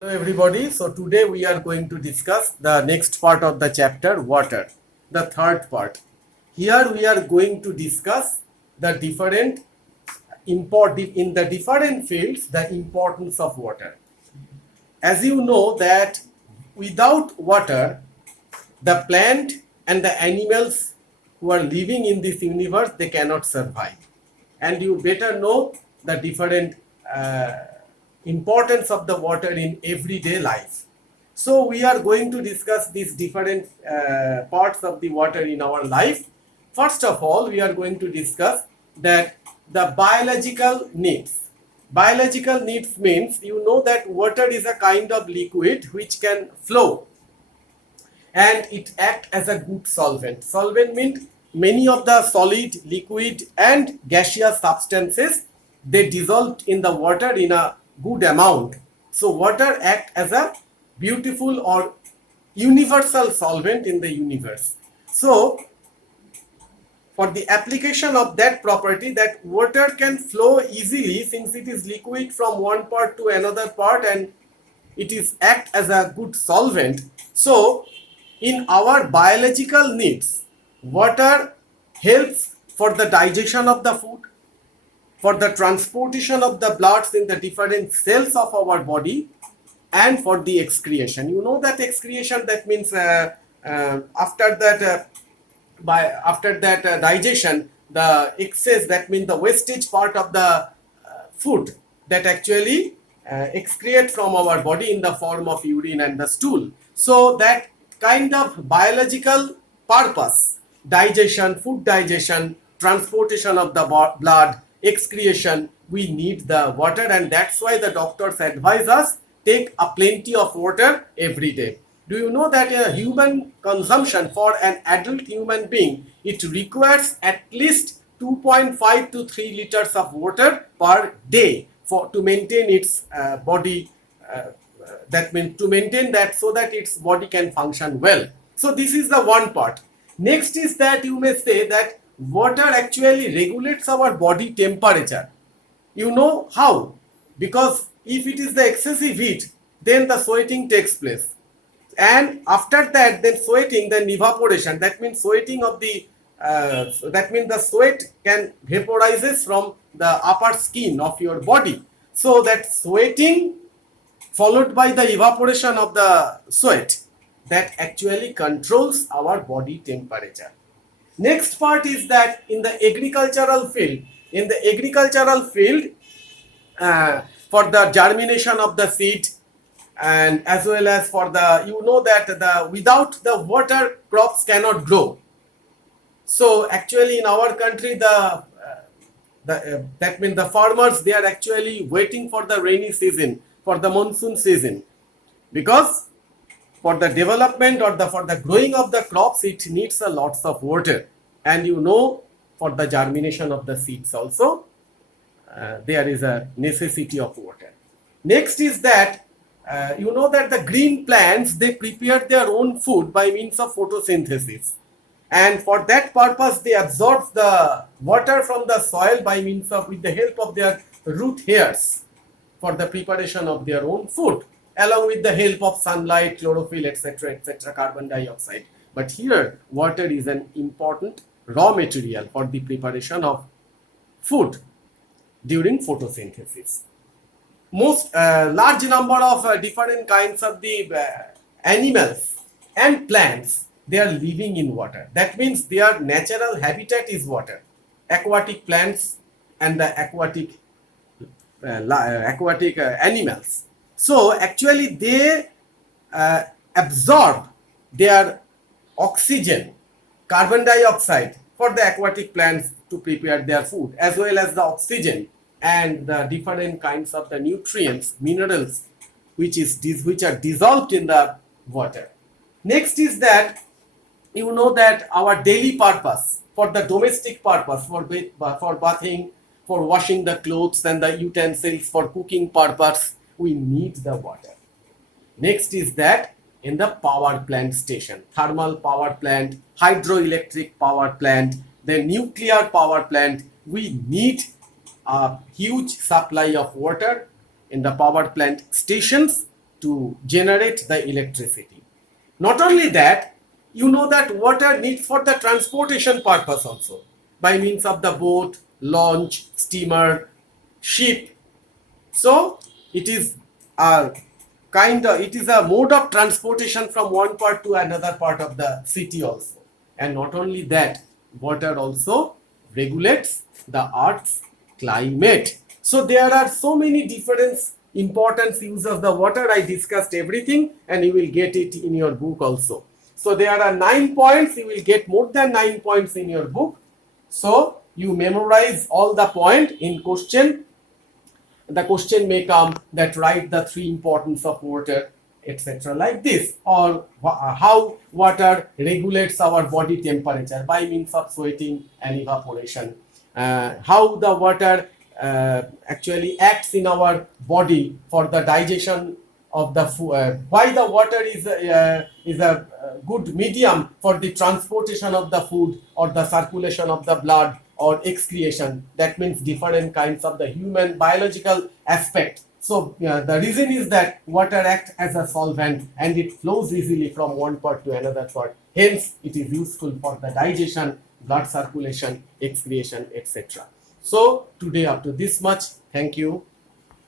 Hello everybody. So today we are going to discuss the next part of the chapter, water, the third part. Here we are going to discuss the different in the different fields the importance of water. As you know that without water, the plant and the animals who are living in this universe, they cannot survive. And you better know the different importance of the water in everyday life. So we are going to discuss these different parts of the water in our life. First of all, we are going to discuss that the biological needs. Biological needs means you know that water is a kind of liquid which can flow and it act as a good solvent. Solvent means many of the solid, liquid and gaseous substances, they dissolved in the water in a good amount. So water act as a beautiful or universal solvent in the universe. So for the application of that property, that water can flow easily since it is liquid from one part to another part and it is act as a good solvent. So in our biological needs, water helps for the digestion of the food, for the transportation of the bloods in the different cells of our body, and for the excretion. You know that excretion, that means after that digestion, the excess, that means the wastage part of the food that actually excrete from our body in the form of urine and the stool. So that kind of biological purpose, digestion, food digestion, transportation of the blood, excretion, we need the water, and that's why the doctors advise us take a plenty of water every day. Do you know that a human consumption for an adult human being, it requires at least 2.5 to 3 liters of water per day for to maintain its body, that means to maintain that so that its body can function well. So this is the one part. Next is that you may say that water actually regulates our body temperature. You know how? Because if it is the excessive heat, then the sweating takes place, and after that then sweating, then evaporation, that means sweating of the that means the sweat can vaporizes from the upper skin of your body. So that sweating followed by the evaporation of the sweat, that actually controls our body temperature. Next part is that in the agricultural field, for the germination of the seed, and as well as for the, you know that the without the water crops cannot grow. So actually in our country, that means the farmers, they are actually waiting for the rainy season, for the monsoon season, because for the development or for the growing of the crops, it needs a lots of water. And you know, for the germination of the seeds also, there is a necessity of water. Next is that you know that the green plants, they prepare their own food by means of photosynthesis, and for that purpose they absorb the water from the soil by means of, with the help of their root hairs, for the preparation of their own food, along with the help of sunlight, chlorophyll, etc., etc., carbon dioxide. But here water is an important raw material for the preparation of food during photosynthesis. Most large number of different kinds of the animals and plants, they are living in water. That means their natural habitat is water. Aquatic plants and the aquatic animals. So actually they absorb their oxygen, carbon dioxide for the aquatic plants to prepare their food, as well as the oxygen and the different kinds of the nutrients, minerals, which are dissolved in the water. Next is that you know that our daily purpose, for the domestic purpose, for bathing, for washing the clothes and the utensils, for cooking purpose, we need the water. Next is that in the power plant station, thermal power plant, hydroelectric power plant, the nuclear power plant, we need a huge supply of water in the power plant stations to generate the electricity. Not only that, you know that water needs for the transportation purpose also, by means of the boat, launch, steamer, ship. So it is a it is a mode of transportation from one part to another part of the city also. And not only that, water also regulates the earth's climate. So there are so many different important uses of the water. I discussed everything and you will get it in your book also. So there are 9 points. You will get more than 9 points in your book. So you memorize all the point in question. The question may come that write the 3 importance of water, etc., like this, or how water regulates our body temperature by means of sweating and evaporation, how the water actually acts in our body for the digestion of the food, why the water is a good medium for the transportation of the food or the circulation of the blood or excretion. That means different kinds of the human biological aspect. So the reason is that water acts as a solvent and it flows easily from one part to another part. Hence, it is useful for the digestion, blood circulation, excretion, etc. So today up to this much. Thank you.